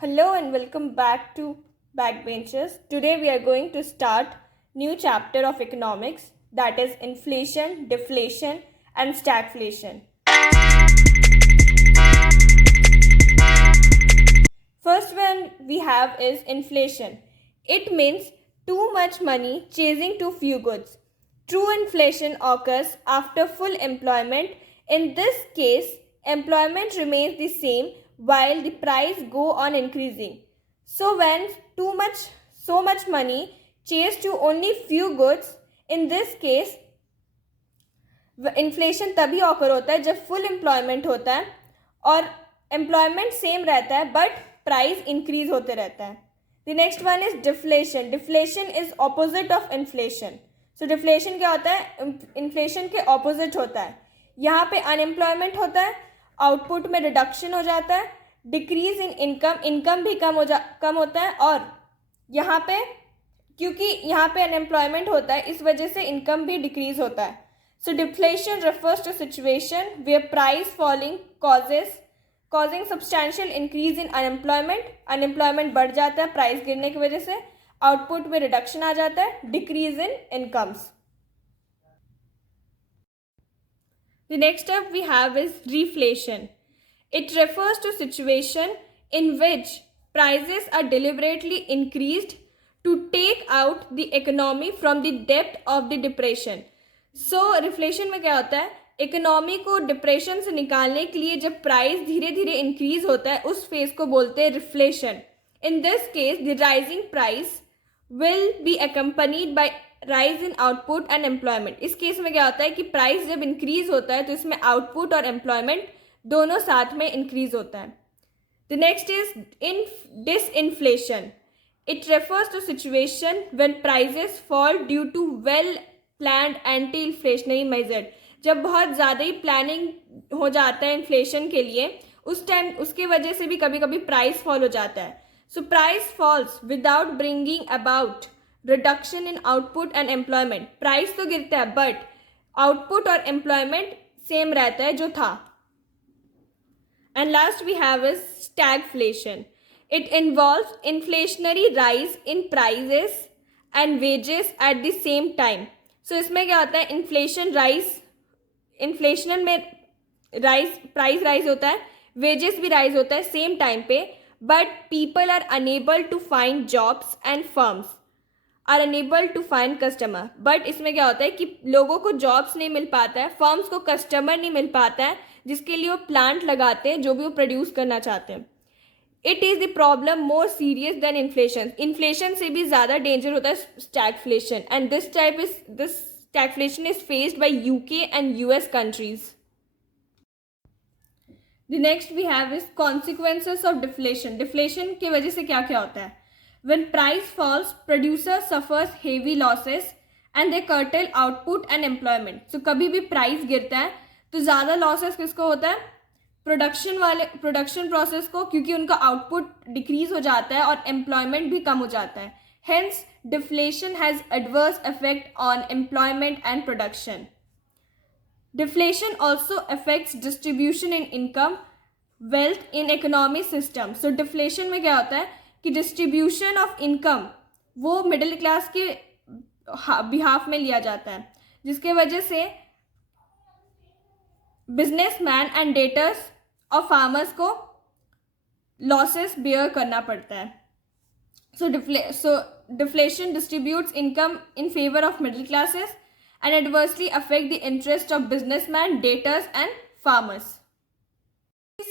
Hello and welcome back to Backbenchers. Today we are going to start new chapter of economics, that is inflation, deflation and stagflation. First one we have is inflation. It means too much money chasing too few goods. True inflation occurs after full employment. In this case, employment remains the same while the price go on increasing. So when so much money chased to only few goods, in this case inflation तभी occur होता है जब full employment होता है और employment same रहता है but price increase होते रहता है. The next one is deflation. Deflation is opposite of inflation. So deflation क्या होता है? इन्फ्लेशन के ऑपोजिट होता है. यहाँ पे अनएम्प्लॉयमेंट होता है, आउटपुट में रिडक्शन हो जाता है, डिक्रीज इन इनकम भी कम होता है और यहाँ पे क्योंकि यहाँ पे अनएम्प्लॉयमेंट होता है इस वजह से इनकम भी डिक्रीज होता है. So deflation refers to situation where price falling causing substantial increase in unemployment. Unemployment बढ़ जाता है प्राइस गिरने की वजह से, आउटपुट में रिडक्शन आ जाता है, decrease in incomes. The next step we have is reflation. It refers to situation in which prices are deliberately increased to take out the economy from the depth of the depression. So reflation में क्या होता है? Economy को depression से निकालने के लिए जब प्राइस धीरे धीरे इंक्रीज होता है उस फेज को बोलते हैं reflation. In this case the rising price will be accompanied by rise in output and employment. इस केस में क्या होता है कि प्राइस जब इंक्रीज होता है तो इसमें आउटपुट और एम्प्लॉयमेंट दोनों साथ में इंक्रीज होता है. The next is in disinflation. It refers to situation when prices fall due to well planned anti inflationary measure. जब बहुत ज़्यादा ही प्लानिंग हो जाता है इन्फ्लेशन के लिए उस टाइम उसके वजह से भी कभी कभी प्राइस फॉल हो जाता है. So price falls without bringing about reduction in output and employment. Price तो गिरता है बट आउटपुट और एम्प्लॉयमेंट सेम रहता है जो था. And last we have is stagflation. It involves inflationary rise in prices and wages at the same time. So इसमें क्या होता है? इन्फ्लेशन में प्राइस राइज होता है, वेजेस भी राइज होता है सेम टाइम पे, but people are unable to find jobs and firms are unable to find customer. But इसमें क्या होता है कि लोगों को जॉब्स नहीं मिल पाता है, फर्म्स को कस्टमर नहीं मिल पाता है जिसके लिए वो प्लांट लगाते हैं जो भी वो प्रोड्यूस करना चाहते हैं. It is the problem more serious than inflation. Inflation से भी ज़्यादा डेंजर होता है stagflation and this stagflation is faced by UK and US countries. The next we have is consequences of deflation. Deflation की वजह से क्या क्या होता है? When price falls producer suffers heavy losses and they curtail output and employment. So कभी भी price गिरता है तो ज़्यादा लॉसेस किसको होता है? प्रोडक्शन प्रोसेस को, क्योंकि उनका आउटपुट डिक्रीज हो जाता है और एम्प्लॉयमेंट भी कम हो जाता है. Hence deflation has adverse effect on employment and production. Deflation also affects distribution in income wealth in economy system. So deflation में क्या होता है कि डिस्ट्रीब्यूशन ऑफ इनकम वो मिडिल क्लास के बिहाफ में लिया जाता है जिसके वजह से बिजनेसमैन एंड डेटर्स और फार्मर्स को लॉसेस बेयर करना पड़ता है. So deflation distributes income in favour of middle classes and adversely affect the interest of businessman, debtors and farmers.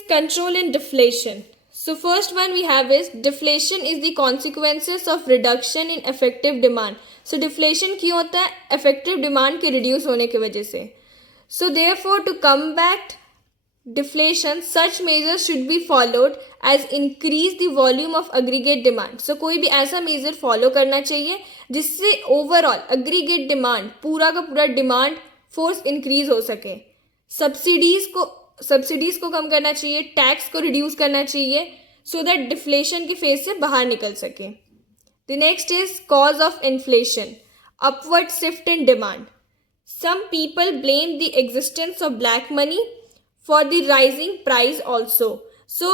Control in deflation. So first one we have is deflation is the consequences of reduction in effective demand. So deflation क्यों होता है? effective demand के reduce होने की वजह से. So therefore to combat deflation such measures should be followed as increase the volume of aggregate demand. So कोई भी ऐसा measure follow करना चाहिए जिससे overall aggregate demand पूरा का पूरा demand force increase हो सके. सब्सिडीज को कम करना चाहिए, टैक्स को रिड्यूस करना चाहिए सो दैट डिफ्लेशन के फेज से बाहर निकल सके. The next is cause of inflation. Upward shift in demand. Some people blame the existence of black money for the rising price also. So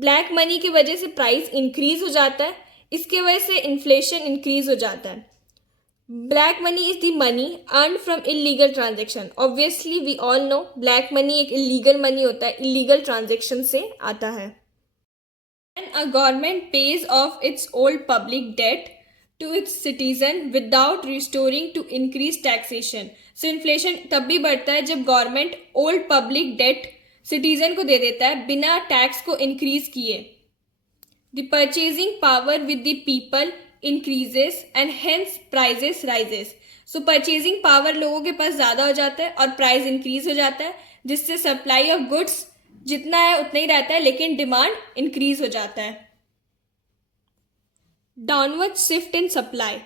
black money की वजह से प्राइस इंक्रीज हो जाता है, इसके वजह से इन्फ्लेशन इंक्रीज हो जाता है. Black money is the money earn from illegal transaction. Obviously we all know black money एक इलीगल मनी होता है, इलीगल ट्रांजेक्शन से आता है. When a government pays off its old public debt to its citizen without restoring to increased taxation. So inflation तब भी बढ़ता है जब government old public debt citizen को दे देता है बिना टैक्स को इंक्रीज किए. The purchasing power with the people increases and hence prices rises. So purchasing power लोगों के पास ज़्यादा हो जाता है और प्राइस इंक्रीज हो जाता है, जिससे सप्लाई ऑफ गुड्स जितना है उतना ही रहता है लेकिन डिमांड इंक्रीज हो जाता है. Downward shift in supply.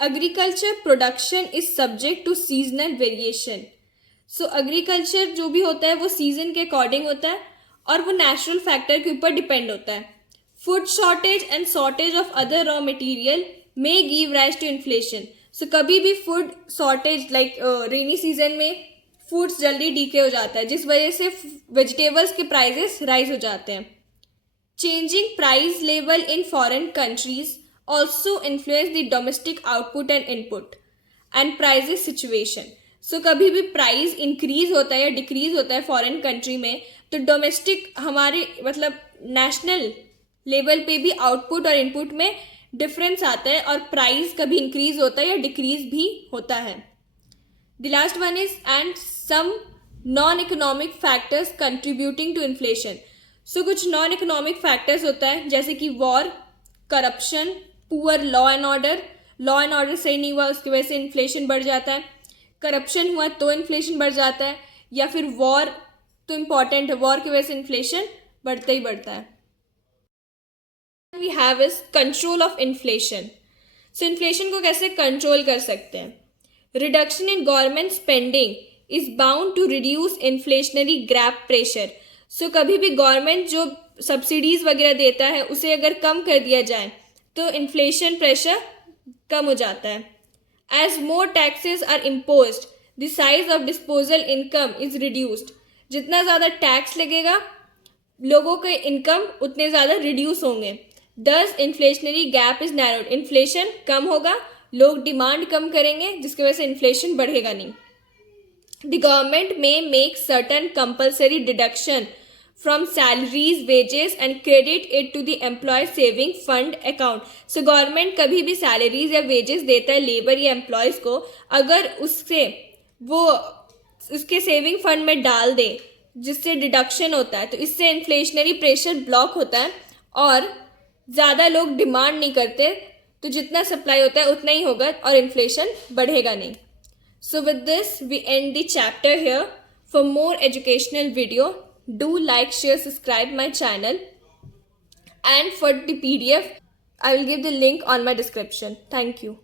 Agriculture production is subject to seasonal variation. So agriculture जो भी होता है वो सीजन के अकॉर्डिंग होता है और वो नेचुरल फैक्टर के ऊपर डिपेंड होता है. Food shortage and shortage of other raw material may give rise to inflation. So कभी भी food shortage like rainy season में फूड्स जल्दी डीके हो जाता है, जिस वजह से वेजिटेबल्स के प्राइजेस राइज हो जाते हैं. Changing price level in foreign countries also influence the domestic output and input and prices situation. So कभी भी प्राइस इंक्रीज होता है या डिक्रीज होता है फॉरेन कंट्री में, तो डोमेस्टिक हमारे मतलब नेशनल लेवल पे भी आउटपुट और इनपुट में डिफरेंस आता है और प्राइस कभी इंक्रीज होता है या डिक्रीज भी होता है. The last one is and some non-economic factors contributing to inflation. So कुछ non-economic factors होता है जैसे कि war, corruption, poor law and order सही नहीं हुआ उसकी वजह से इन्फ्लेशन बढ़ जाता है. करप्शन हुआ तो इन्फ्लेशन बढ़ जाता है, या फिर वॉर तो इम्पॉर्टेंट है, वॉर की वजह से इन्फ्लेशन बढ़ता ही बढ़ता है. We have is control of inflation. So inflation को कैसे कंट्रोल कर सकते हैं. Reduction in government spending is bound to reduce inflationary gap pressure. So कभी भी गवर्नमेंट जो सब्सिडीज वगैरह देता है उसे अगर कम कर दिया जाए तो इन्फ्लेशन प्रेशर कम हो जाता है. As more taxes are imposed the size of disposal income is reduced. जितना ज़्यादा टैक्स लगेगा लोगों के इनकम उतने ज़्यादा रिड्यूस होंगे. Thus inflationary gap is narrowed. Inflation कम होगा, लोग डिमांड कम करेंगे जिसकी वजह से इन्फ्लेशन बढ़ेगा नहीं. The government may make certain compulsory deduction from salaries wages and credit it to the employ saving fund account. So government कभी भी सैलरीज या वेजेस देता है लेबर या एम्प्लॉयज़ को, अगर उससे वो उसके सेविंग फंड में डाल दे जिससे डिडक्शन होता है तो इससे इन्फ्लेशनरी प्रेशर ब्लॉक होता है और ज़्यादा लोग डिमांड नहीं करते, तो जितना सप्लाई होता है उतना ही होगा और इन्फ्लेशन बढ़ेगा नहीं. So with this we end the chapter here. For more educational video do like share subscribe my channel and for the PDF I will give the link on my description. Thank you.